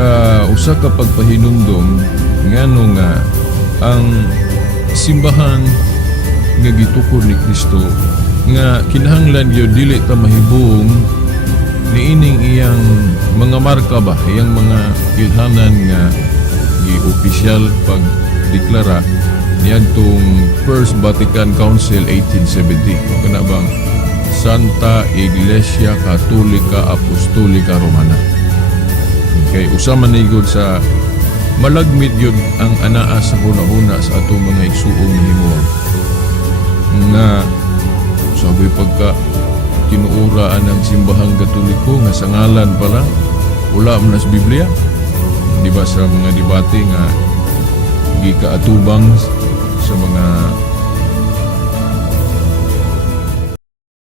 sa usa ka pagpahinumdom ngano nga ang simbahan nga gitukod ni Kristo nga kinahanglan gyud dili ta mahibong niining iyang mga marka ba, iyang mga ilhanan nga gi-opisyal pagdeklara niadtong First Vatican Council 1870. Kana bang Santa Iglesia Katolika Apostolika Romana. Kay usa man igod sa malagmit yun ang anaa sa huna-huna sa atong mga igsuong himuon nga sabi pagka tinuuraan ng simbahang Katoliko nga sa ngalan pa lang wala man sa Biblia, di ba, sa mga debate nga gikaatubang sa mga